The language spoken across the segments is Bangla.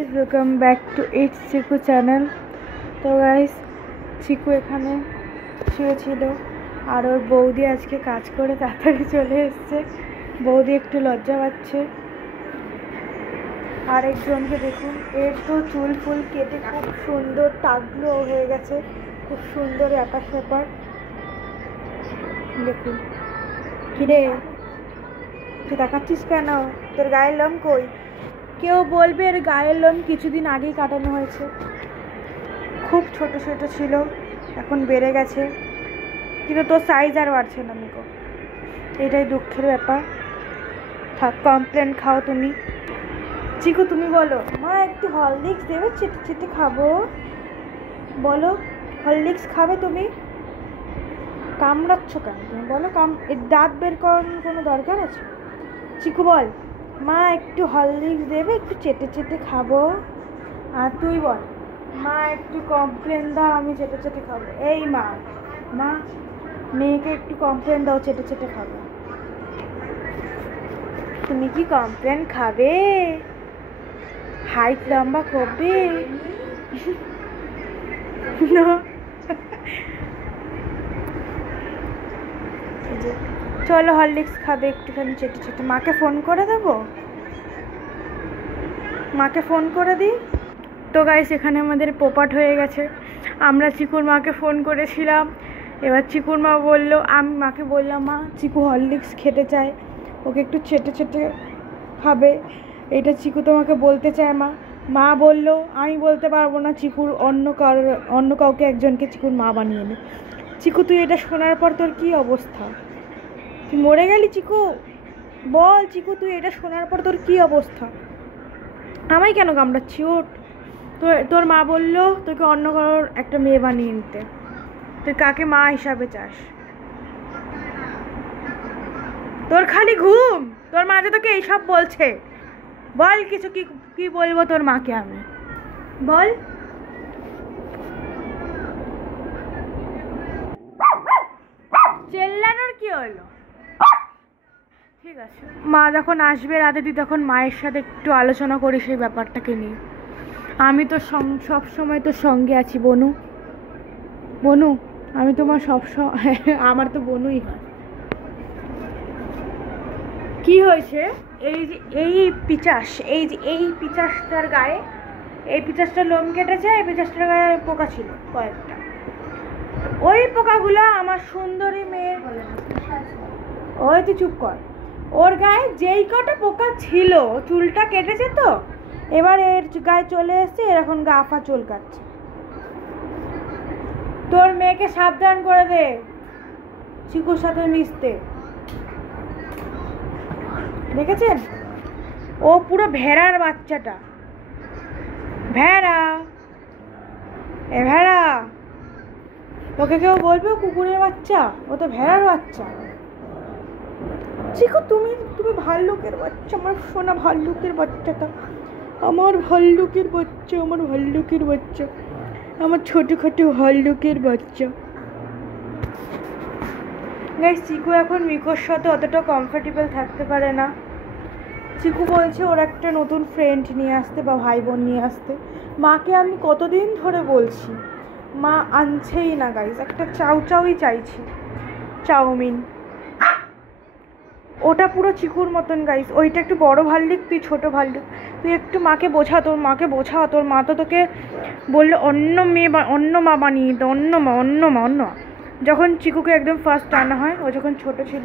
Guys, welcome back to its Chiku channel. তো গাইস, চিকু এখানে শুয়েছিল আর ওর বৌদি আজকে কাজ করে তাড়াতাড়ি চলে এসছে। বৌদি একটু লজ্জা পাচ্ছে। আরেকজনকে দেখুন, এর তো চুল ফুল কেটে খুব সুন্দর টাকলো হয়ে গেছে, খুব সুন্দর ব্যাপার স্যাপার। দেখুন, কিরে তুই দেখাচ্ছিস কেন? তোর গায়ের লোম কই? কেউ বলবে এর গায়ের লোম কিছুদিন আগেই কাটানো হয়েছে, খুব ছোট ছোট ছিল, এখন বেড়ে গেছে, কিন্তু তোর সাইজ আর বাড়ছে না মিকো। এটাই দুঃখের ব্যাপার। থাক, কমপ্লেন খাও তুমি। চিকু তুমি বলো, মা একটু হরলিক্স দেবে, চেটে চেটে খাবো। বলো, হরলিক্স খাবে তুমি? কামড়াচ্ছ কেন তুমি? বলো, এর দাঁত বের করানোর কোনো দরকার আছে? চিকু বল, মা একটু হরলিক্স দেবে, একটু চেটে চেটে খাবো। আর তুই বল, মা একটু কমপ্লেন দাও, আমি চেটে চেটে খাবো। এই মা, মা মেয়েকে একটু কমপ্লেন দাও, চেটে চেটে খাবো। তুমি কি কমপ্লেন খাবে? হাইট লম্বা করবে না? চলো হরলিক্স খাবে একটুখানি চেটে চেটে। মাকে ফোন করে দেবো, মাকে ফোন করে দিই। তো গাইস, এখানে আমাদের পোপাট হয়ে গেছে। আমরা চিকুর মাকে ফোন করেছিলাম। এবার চিকুর মা বললো, আমি মাকে বললাম, মা চিকু হরলিক্স খেতে চায়, ওকে একটু চেটে চেটে খাবে, এটা চিকু তোমাকে বলতে চায়। মা বললো, আমি বলতে পারবো না, চিকুর অন্য কাউকে একজনকে চিকুর মা বানিয়ে নে। চিকু, তুই এটা শোনার পর তোর কী অবস্থা? তুই মরে গেলি চিকু? বল চিকু, তুই এটা শোনার পর তোর কী অবস্থা? আমায় কেন কামড়াচ্ছি? ওঠ। তোর মা বললো তোকে অন্য কারোর একটা মেয়ে বানিয়ে নিতে। তুই কাকে মা হিসাবে চাস? তোর খালি ঘুম। তোর মা যে তোকে এইসব বলছে, বল কিছু। কি বলবো তোর মাকে আমি? বল। চেল্লানোর কি হলো? ঠিক আছে, মা যখন আসবে রাতে, তুই তখন মায়ের সাথে একটু আলোচনা করিস এই ব্যাপারটাকে নিয়ে। আমি তো সব সময় তোর সঙ্গে আছি বনু। বনু, আমি তোমার আমার তো বনুই হয়। কি হয়েছে? এই পিচাসটার গায়ে, এই পিচাসটার লোম কেটেছে, এই পিচাসটার গায়ে পোকা ছিল কয়েকটা। ওই পোকাগুলো আমার সুন্দরী মেয়ে, ওই তুই চুপ কর। ওর গায়ে যেই কটা পোকা ছিল, চুলটা কেটেছে তো, এবার এর গায়ে চলে এসছে, এরকম গা ফা চুলকাচ্ছে। তোর মেয়েকে সাবধান করে দে চিকুর সাথে মিশতে। দেখেছেন, ও পুরো ভেড়ার বাচ্চাটা। ভেড়া, এ ভেড়া, তোকে কেউ বলবে কুকুরের বাচ্চা? ও তো ভেড়ার বাচ্চা। চিকু, তুমি ভাল্লুকের বাচ্চা, আমার সোনা ভাল্লুকের বাচ্চাটা, আমার ভাল্লুকের বাচ্চা, আমার ভাল্লুকের বাচ্চা, আমার ছোটোখাটো ভাল্লুকের বাচ্চা। গাইস, চিকু এখন মিকোর সাথে অতটা কমফোর্টেবল থাকতে পারে না। চিকু বলছে ওর একটা নতুন ফ্রেন্ড নিয়ে আসতে বা ভাই বোন নিয়ে আসতে। মাকে আমি কতদিন ধরে বলছি, মা আনছেই না গাইস। একটা চাউই চাইছি, চাউমিন। ওটা পুরো চিকুর মতন গাইস, ওইটা একটু বড় ভাল্লুক, তুই ছোট ভাল্লুক। তুই একটু মাকে বোঝা, তোর মাকে বোঝা। তোর মা তো তোকে বললে অন্য মা বানিয়ে দিতে, অন্য মা। যখন চিকুকে একদম ফার্স্ট আনা হয়, ও যখন ছোট ছিল,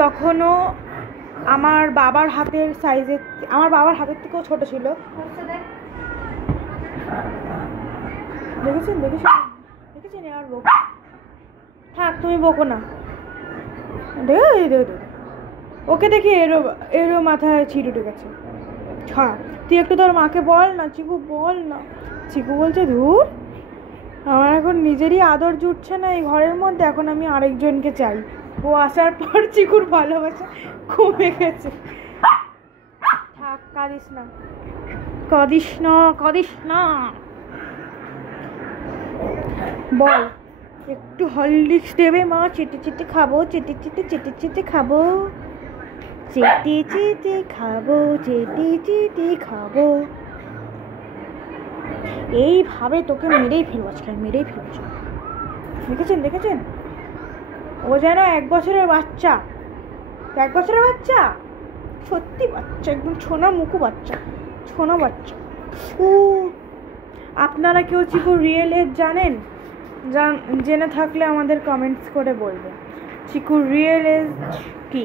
তখনও আমার বাবার হাতের সাইজের, আমার বাবার হাতের থেকেও ছোট ছিল। দেখেছেন আর বক। থাক, তুমি বকো না। ওকে দেখি এরও মাথায় ছিট উঠে গেছে। তুই একটু তোর মাকে বল না চিকু, বল না। চিকু বলছে, ধুর, আমার এখন নিজেরই আদর জুটছে না এই ঘরের মধ্যে, এখন আমি আরেকজনকে চাই। ও আসার পর চিকুর ভালোবাসা কমে গেছে। থাক, কাঁদিস না। বল, একটু হরলিক্স দেবে মা, চেটে চেটে খাবো, চেটে চেটে খাবো, চেটে চেটে খাবো। এইভাবে তোকে মেরেই ফেলবো আজকে, মেরেই ফেলবো। দেখেছেন দেখেছেন, ও যেন 1 বছরের বাচ্চা, 1 বছরের বাচ্চা, সত্যি বাচ্চা, একদম ছোনা মুখু বাচ্চা, ছোনা বাচ্চা। ও আপনারা কেউ চিকু রিয়েল এজ জানেন? জেনে থাকলে আমাদের কমেন্টস করে বলবেন চিকুর রিয়েল এজ কি।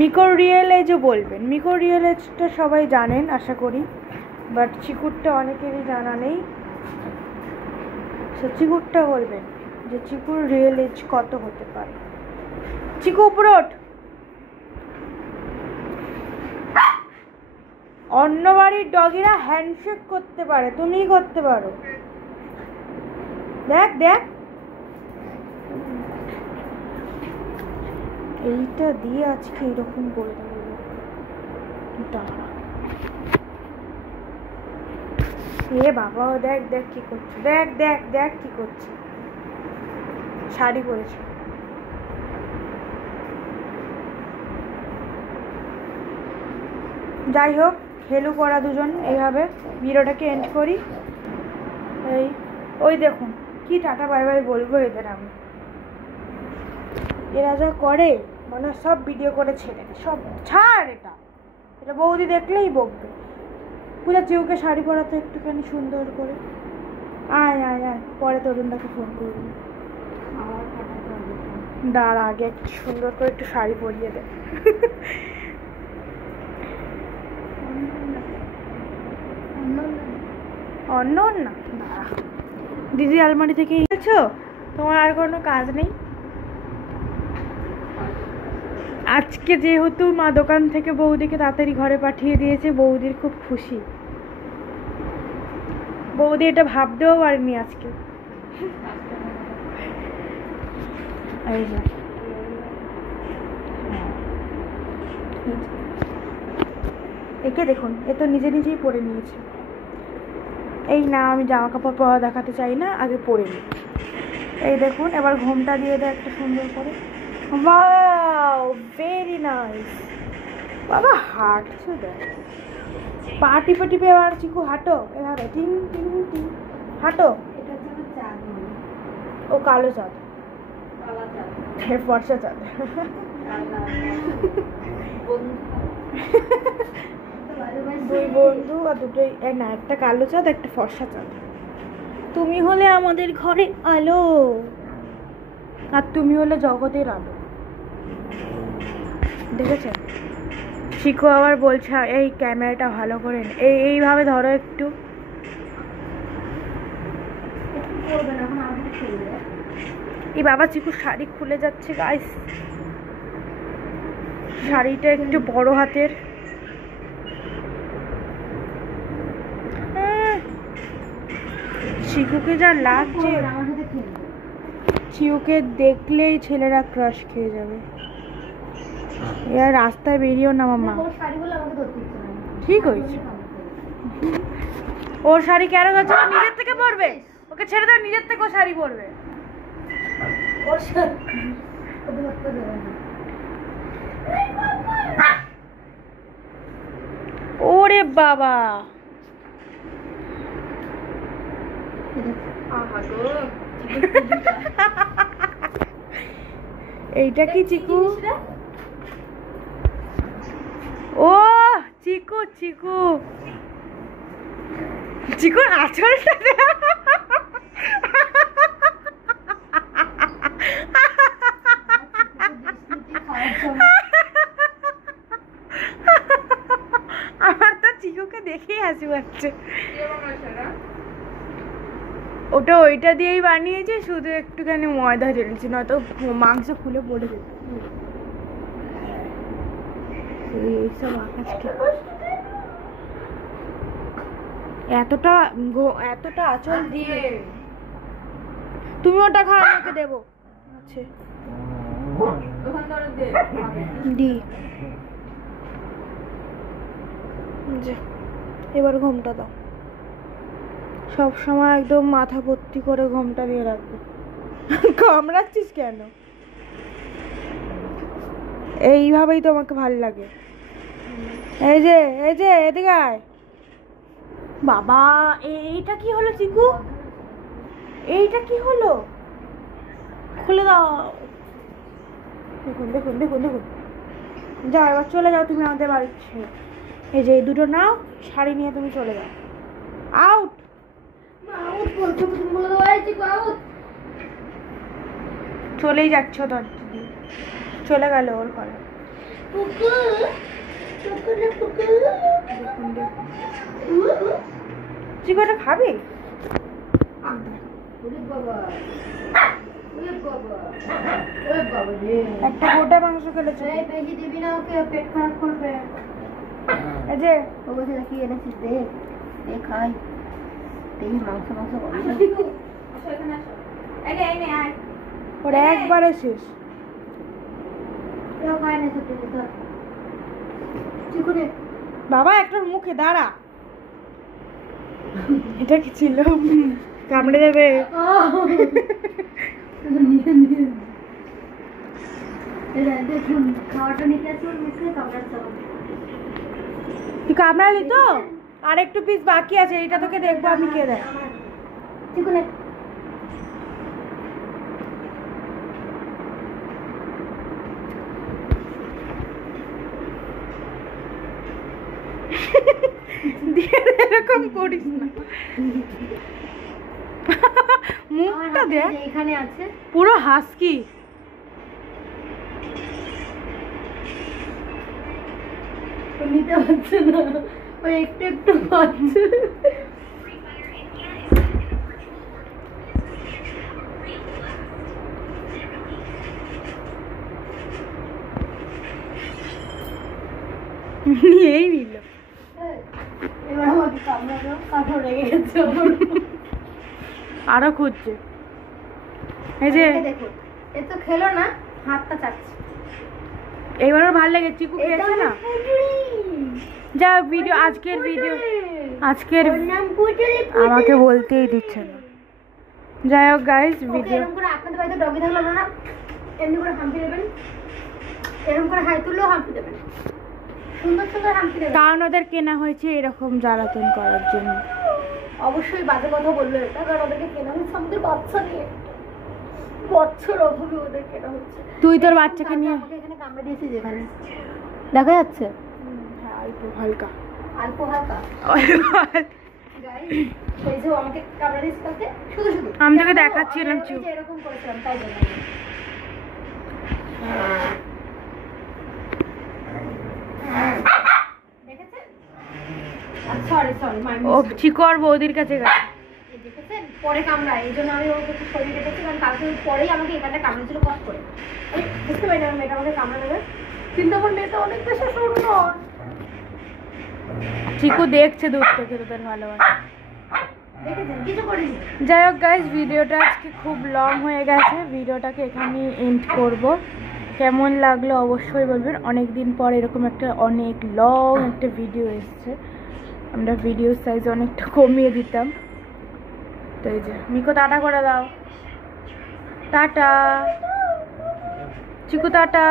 মিকোর রিয়েল এজও বলবেন। মিকোর রিয়েল এজটা সবাই জানেন আশা করি, বাট চিকুরটা অনেকেরই জানা নেই। সো চিকুরটা বলবেন যে চিকুর রিয়েল এজ কত হতে পারে। চিকু উপরে ওঠ। অন্য বাড়ির ডগিরা হ্যান্ডশেক করতে পারে, তুমিই করতে পারো। দেখ দেখ, এইটা দিয়ে আজকে এরকম করে দেবো। দাঁড়া, এ বাবা, দেখ দেখ কি করছে, দেখ দেখ দেখ কি করছে। শাড়ি পরেছে। যাই হোক, খেলু করা দুজন এইভাবে ভিডিওটাকে এন্ড করি। এই ওই দেখুন কি টাটা বাই বাই বলবো এদের আমি। এরা যা করে মানে সব ভিডিও করে ছেড়ে সব ছাড়, এটা এটা বৌদি দেখলেই বকবে। পূজা চিউকে শাড়ি পরাতে একটুখানি সুন্দর করে। আয় আয় আয়, পরে তরুণদাকে ফোন করবি। দাঁড়া, আগে একটু সুন্দর করে একটু শাড়ি পরিয়ে দে। অন্য না, দাঁড়া। দিদি আলমারি থেকে এসেছো, তোমার আর কোনো কাজ নেই আজকে? যেহেতু মা দোকান থেকে বৌদিকে তাড়াতাড়ি ঘরে পাঠিয়ে দিয়েছে, বৌদির খুব খুশি। বৌদি এটা ভাবতেও পারেনি আজকে। এই যে একে দেখুন, এ তো নিজে নিজেই পরে নিয়েছে। এই না, আমি জামা কাপড় পরা দেখাতে চাই না, আগে পরে নিই। এই দেখুন, এবার ঘোমটা দিয়ে দেয় একটা সুন্দর করে। Wow, very nice. বাবা হাঁটছে, দেখ পা টিপে টিপে। এবার চিকু হাঁটো এভাবে, টিং টিং টিং হাঁটো। ও কালো চাঁদ, ফর্সা চাঁদ। দুই বন্ধু আর দুটোই না, একটা কালো চাঁদ একটা ফর্সা চাঁদ। তুমি হলে আমাদের ঘরে আলো, আর তুমি হলে জগতের আলো। দেখেছেন? শিখো আবার বলছে এই ক্যামেরাটা ভালো করে এইভাবে ধরো একটু। এই বাবা, চিকু শাড়ি খুলে যাচ্ছে গাইস। শাড়িটা একটু বড় হাতের। চিকুকে যা লাগছে, চিকুকে দেখলেই ছেলেরা ক্রাশ খেয়ে যাবে। এর রাস্তায় বেরিয়েও না মামা। ঠিক হয়েছে, ওর শাড়ি কেন যাচ্ছে? নিজের থেকে পরবে, ওকে ছেড়ে দাও, নিজের থেকে ও শাড়ি পরবে। ওরে বাবা, এইটা কি চিকু? ও চিকু, চিকু চিকুর আঁচলটা আমার তো চিকুকে দেখেই হাসি পাচ্ছে। ওটা ওইটা দিয়েই বানিয়েছে, শুধু একটুখানি ময়দা ঢেলেছি, নয়তো মাংস খুলে পড়ে যেত। এইসব আকাশকে এতটা এতটা আঁচল দিয়ে তুমি ওটা খাও, আমাকে দেবো। আচ্ছা দি, এবার ঘোমটা দাও। সব সময় একদম মাথা ভর্তি করে ঘোমটা দিয়ে রাখবে। কামড়াচ্ছিস কেন? এইভাবেই তোমাকে ভাল লাগে। এই যে এদিকে আয়। বাবা এইটা কি হলো চিকু? এইটা কি হলো? খুলে দাও। দেখুন দেখুন দেখুন দেখুন, যাও এবার চলে যাও তুমি আমাদের বাড়ির ছেড়ে। এই যে এই দুটো নাও, শাড়ি নিয়ে তুমি চলে যাও। আউট। আউট বলছো, তুমি বলে দাও এই চিকু আউট। চলেই যাচ্ছ তো, চলে গেল ওর ঘরে। পুকু পুকু রে পুকু। দেখুন দেখুন, চিকু এটা খাবি? ওরে বাবা, ওরে বাবা, ওরে বাবা রে। একটা গোটা মাংস খেলেছে। এই বেশি দিবি না, ওকে পেট খারাপ করবে। এই যে ও বলছে কি এনেছিস দেখ, দেখ খাই। এই মাংস মাংস করবে। আসো এখানে আসো। এই নে আয়। ওর একবারে শেষ। কেউ খায় না সত্যি তো। চিকু রে বাবা একটা মুখে দাঁড়া। এটা কি ছিল? কামড়ে দেবে। দেখুন খাওয়াটা নিতে আসুন, মুখে কামড়াচ্ছে আমাকে। তুই কামড়ালি তো? আর একটু পিস বাকি আছে, এটা তোকে দেখবো আমি কে দেয়। চিকু নে। দিয়ে এরকম করিস না। মুখটা দে। এখানে আছে পুরো হাসকি। নিতে পারছে না, ওই একটু একটু পাচ্ছে। নিয়েই নিল। এবার আমাকে কামড়ানো, কামড় লেগে গেছে আমার। আরো খুঁজছে। এই যে দেখুন, এ তো খেলো না, হাতটা চাটছে। এইবার ওর ভালো লেগে, চিকু খেয়েছে না। যা ভিডিও, আজকের ভিডিও, আজকের আমাকে বলতেই দিচ্ছে না। যাই হোক গাইস, ভিডিও এরকম করে আপনাদের বাড়িতে ডগি থাকলে না এমনি করে হাম্পি দেবেন, এরকম করে হাই তুললেও হাম্পি দেবেন, সুন্দর সুন্দর হাম্পি দেবেন। কারণ ওদের কেনা হয়েছে এরকম জ্বালাতন করার জন্য। অবশ্যই বাজে কথা বললো এটা, কারণ ওদেরকে কেনা হচ্ছে আমাদের বাচ্চা নিয়ে, বছর অভাবে ওদের কেনা হচ্ছে। তুই তোর বাচ্চাকে নিয়ে আমাকে এখানে কামড়ে দিয়েছিস, যেখানে দেখা যাচ্ছে অল্প হালকা অল্প হালকা। গাইস এই যে আমাকে কামড়ে দিয়েছিস কালকে, শুধু শুধু আমি তোকে দেখাচ্ছিলাম এই যে এরকম করেছিলাম তাই জন্য। দেখেছেন? সরি সরি মাই ও চিকু আর বৌদির কাছে গেছে। দেখেছেন পরে কামড়ায়, এই জন্য আমি ওকে একটু সরিয়ে রেখেছি, কারণ কালকে পরেই আমাকে এখানটা কামড়েছিল কষ্ট করে। এই বুঝতে পারি না মেয়েটা আমাকে কামড়ে দেবে, কিন্তু আমার মেয়েটা অনেক বেশি সুন্দর। চিকু দেখছে দূর থেকে তোদের ভালোবাসা। দেখেছেন কিছু করিনি। যাই হোক গাইজ, ভিডিওটা আজকে খুব লং হয়ে গেছে, ভিডিওটাকে এখানেই এন্ড করব। কেমন লাগলো অবশ্যই বলবেন। অনেক দিন পর এরকম একটা অনেক লং একটা ভিডিও এসছে। আমরা ভিডিও সাইজ অনেকটা কমিয়ে দিতাম। তো এই যে মিকো টাটা করে দাও। টাটা চিকু, টাটা।